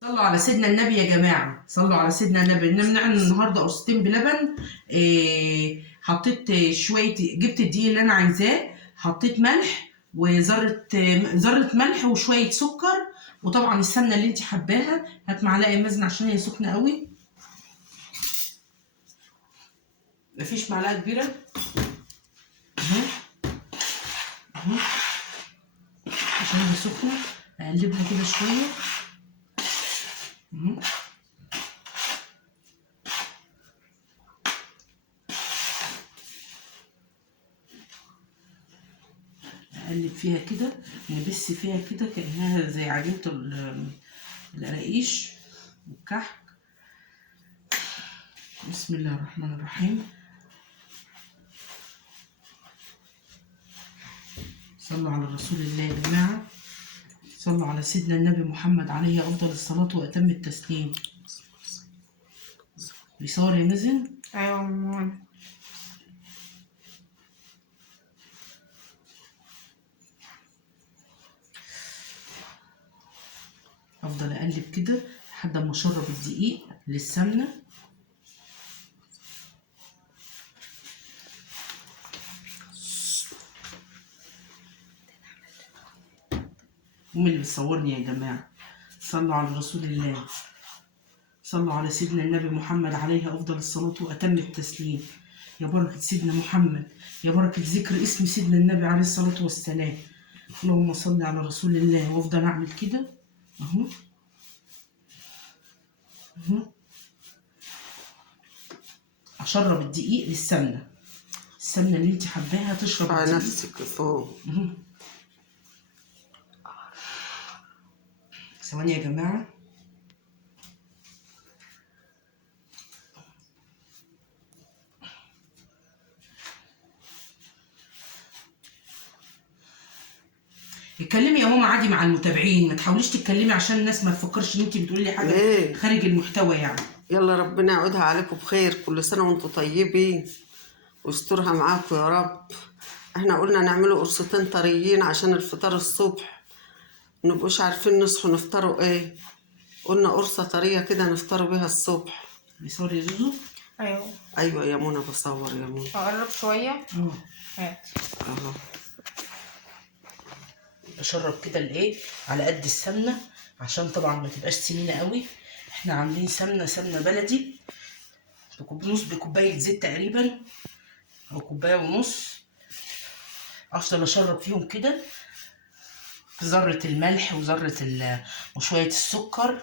صلوا على سيدنا النبي يا جماعة، صلوا على سيدنا النبي. بنعمل النهارده قرصتين بلبن. حطيت شوية، جبت الدقيق اللي أنا عايزاه، حطيت ملح ذرة ملح وشوية سكر، وطبعا السمنة اللي انت حباها. هات معلقة مزن عشان هي سخنة قوي. مفيش معلقة كبيرة اهو اهو عشان هي سخنة. اقلبها كده شوية اهو. اقلب فيها كده، نبس فيها كده كأنها زي عجينة القراقيش والكحك. بسم الله الرحمن الرحيم. صلوا على رسول الله يا جماعة، صلوا على سيدنا النبي محمد عليه أفضل الصلاة وأتم التسليم. بيصور يا مازن؟ ايوه ماما. أفضل أقلب كده لحد ما أشرب الدقيق للسمنة. هم اللي بتصورني يا جماعة. صلوا على رسول الله، صلوا على سيدنا النبي محمد عليه أفضل الصلاة وأتم التسليم. يا بركة سيدنا محمد، يا بركة ذكر اسم سيدنا النبي عليه الصلاة والسلام. اللهم صل على رسول الله. وأفضل أعمل كده أهو أهو، أشرب الدقيق للسمنة. السمنة اللي انت حباها تشرب على الدقيق. نفسك فوق. ثواني يا جماعة. اتكلمي يا ماما عادي مع المتابعين، ما تحاوليش تتكلمي عشان الناس ما تفكرش ان انت بتقولي لي حاجة ليه؟ خارج المحتوى يعني. يلا ربنا يعودها عليكم بخير، كل سنة وانتم طيبين ويسترها معاكم يا رب. احنا قلنا نعملوا قرصتين طريين عشان الفطار الصبح، منبقوش عارفين نصحوا نفطروا ايه، قلنا قرصة طرية كده نفطروا بيها الصبح. بيصور يا زوزو؟ ايوه ايوه يا منى بصور يا منى. اقرب شويه. هات اهو. بشرب كده الايه على قد السمنة عشان طبعا ما تبقاش سمينة قوي. احنا عاملين سمنة بلدي نص بكوباية زيت تقريبا او كوباية ونص. افضل اشرب فيهم كده ذرة الملح وشوية السكر،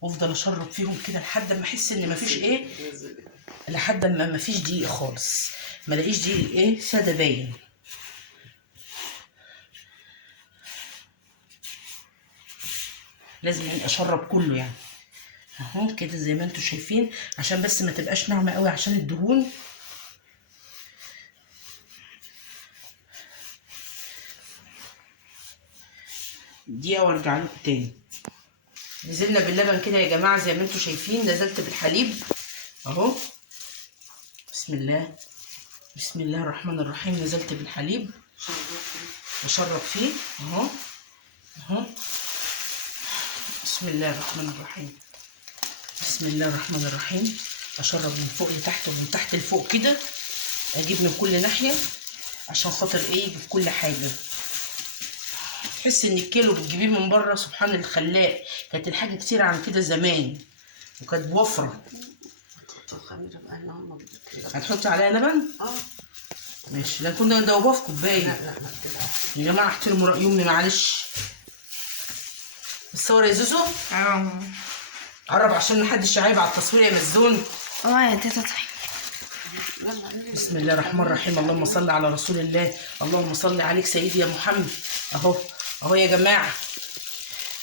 وافضل اشرب فيهم كده لحد ما احس ان مفيش ايه، لحد ما مفيش دقيق خالص، ما الاقيش دقيق ايه ساده باين. لازم اشرب كله يعني اهو كده زي ما انتم شايفين، عشان بس ما تبقاش ناعمه قوي عشان الدهون. دقيقه وارجع لكم تاني. نزلنا باللبن كده يا جماعه زي ما انتم شايفين، نزلت بالحليب اهو. بسم الله، بسم الله الرحمن الرحيم. نزلت بالحليب بشرب فيه اهو اهو. بسم الله الرحمن الرحيم، بسم الله الرحمن الرحيم. اشرب من فوق لتحت ومن تحت لفوق كده، اجيب من كل ناحيه عشان خاطر ايه يجي في كل حاجه. تحس ان الكيلو بتجيبيه من بره سبحان الخلاق. كانت الحاجه كتير عن كده زمان وكانت بوفره. هتحطي عليها لبن؟ ماشي. لا كنا ندوبها في كوبايه. لا يا جماعه احترموا راي امي معلش. بتصور يا زوزو؟ ايوه قرب عشان محدش عايب على التصوير يا مزون. يا تيتا طيب. بسم الله الرحمن الرحيم. اللهم صل على رسول الله، اللهم صل عليك سيدي يا محمد. اهو اهو يا جماعه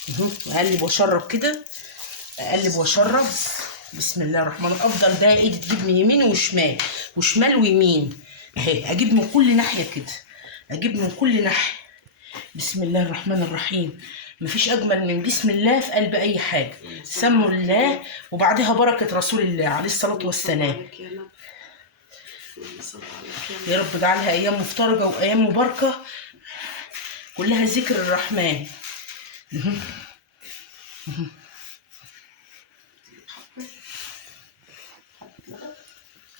اهو. اقلب واشرب كده، اقلب واشرب. بسم الله الرحمن الرحيم. افضل بقى ايدي تجيب من يمين وشمال وشمال ويمين اهي، اجيب من كل ناحيه كده، اجيب من كل ناحيه. بسم الله الرحمن الرحيم. مفيش اجمل من بسم الله في قلب اي حاجه. سموا الله وبعدها بركه رسول الله عليه الصلاه والسلام. يا رب اجعلها ايام مفترجه وايام مباركه كلها ذكر الرحمن.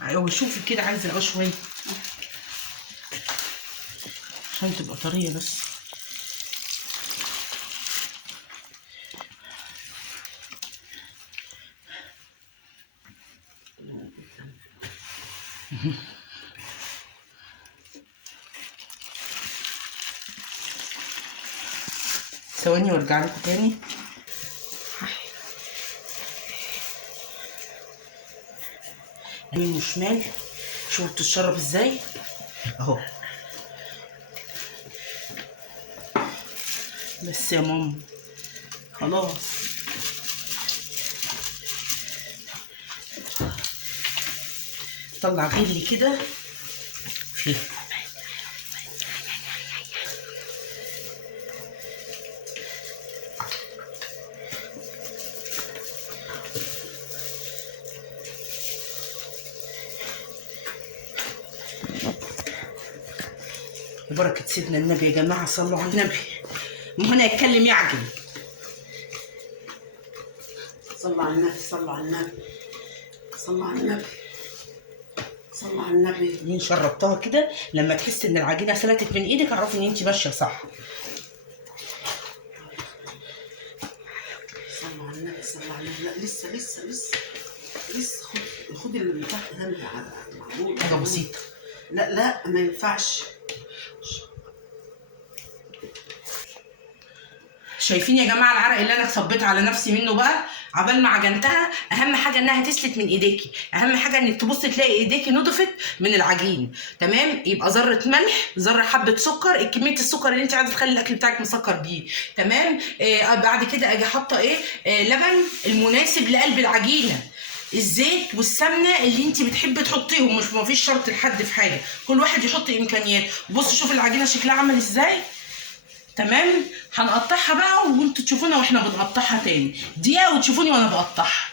ايوه شوفي كده، عايزه شويه عشان تبقى طريه بس. ثواني وارجع لكم تاني. يمين وشمال، شوفوا بتتشرب ازاي اهو. بس يا ماما خلاص. طلع غلي كده فيه. ببركة سيدنا النبي يا جماعة، صلوا على النبي. ما هنا يتكلم يعجن. صلوا على النبي، صلوا على النبي، صلوا على النبي، صلوا على النبي. دي شربتها كده، لما تحس ان العجينة فلتت من ايدك اعرفي ان انت ماشية صح. صلوا على النبي، صلوا على النبي. لا لسه لسه لسه لسه. خد اللي من تحت ده معقول. حاجة بسيطة. لا لا ما ينفعش. شايفين يا جماعه العرق اللي انا صبيت على نفسي منه بقى عبال ما عجنتها؟ اهم حاجه انها تسلت من ايديكي، اهم حاجه انك تبصي تلاقي ايديكي نضفت من العجين. تمام؟ يبقى ذره ملح، ذره حبه سكر، كميه السكر اللي انت عايزه تخلي الاكل بتاعك مسكر بيه. تمام؟ بعد كده اجي حاطه لبن المناسب لقلب العجينه، الزيت والسمنه اللي انت بتحبي تحطيهم، مش مفيش شرط لحد في حاجه، كل واحد يحط امكانياته. بصوا شوف العجينه شكلها عامل ازاي. تمام؟ هنقطعها بقى وانتوا تشوفونا واحنا بنقطعها تاني، دقيقة وتشوفوني وانا بقطعها.